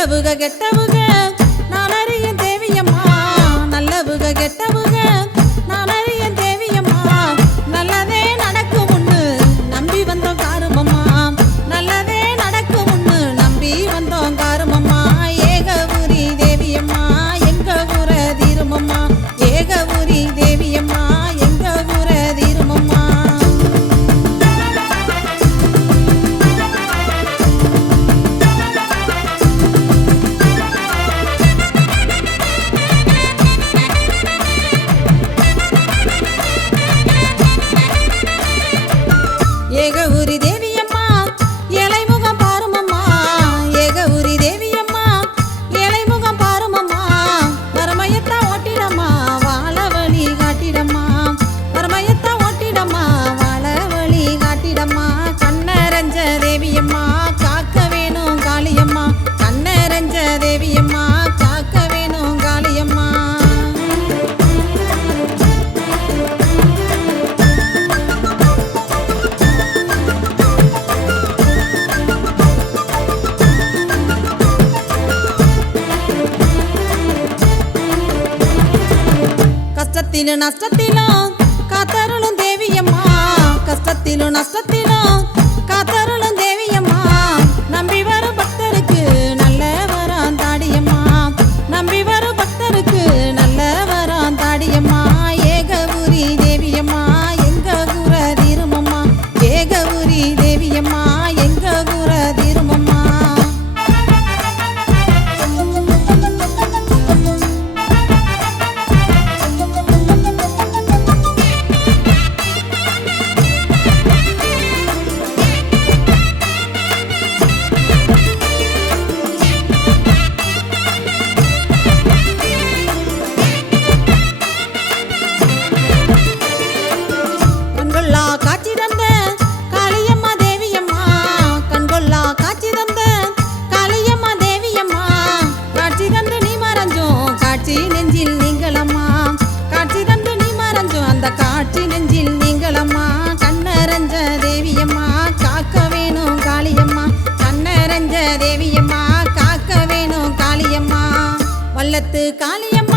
நல்லவுக கெட்டவுக நான் அறிய தேவியம்மா நல்லவுக கெட்டவுக நான் அறிய தேவியம்மா நல்லதே நடக்கும் ஒண்ணு நம்பி வந்தோம் காருமம்மா நல்லதே நடக்கும் ஒண்ணு நம்பி வந்தோம் காருமம்மா ஏகபுரி தேவியம்மா எங்க ஊர தீருமம்மா ஏகபுரி தேவியம்மா எங்க ஊர தீருமம்மா ஏகபுரி தேவியம்மா ஏழைமுகம் பாருமம்மா ஏகபுரி தேவியம்மா ஏழைமுகம் பாருமம்மா வரமயத்தா ஓட்டிடம்மா வாழ வழி காட்டிடம்மா வரமயத்தா ஓட்டிடம்மா வாழ வழி காட்டிடம்மா கண்ணரஞ்ச தேவியம்மா காக்க வேணும் காளியம்மா கண்ணரஞ்ச தேவியம்மா காக்க வேணும் காளியம்மா கஷ்டத்திலும் நஷ்டத்திலும் காத்தருளும் தேவியம்மா கஷ்டத்திலும் நஷ்டத்திலும் காத்தருளும் தேவியம்மா நம்பி வரும் பக்தருக்கு நல்ல வரம் தாடியம்மா நம்பி வரும் பக்தருக்கு நல்ல வரம் தாடியம்மா ஏகபுரி தேவியம்மா எங்க ஊர தீருமம்மா ஏகபுரி தேவியம்மா எங்க ஊர தீருமம்மா கண்கொள்ளா காட்சி தந்த காளியம்மா தேவியம்மா கண்கொள்ளா காட்சி தந்த காளியம்மா தேவியம்மா காட்சி தந்து நீ மறைஞ்சோம் காட்சி நெஞ்சில் நீங்களம்மா காட்சி தந்து நீ மறைஞ்சோம் அந்த காட்சி நெஞ்சில் நீங்களம்மா கண்ணரஞ்ச தேவியம்மா காக்க வேணும் காளியம்மா கண்ணரஞ்ச தேவியம்மா காக்க வேணும் காளியம்மா வல்லத்து காளியம்மா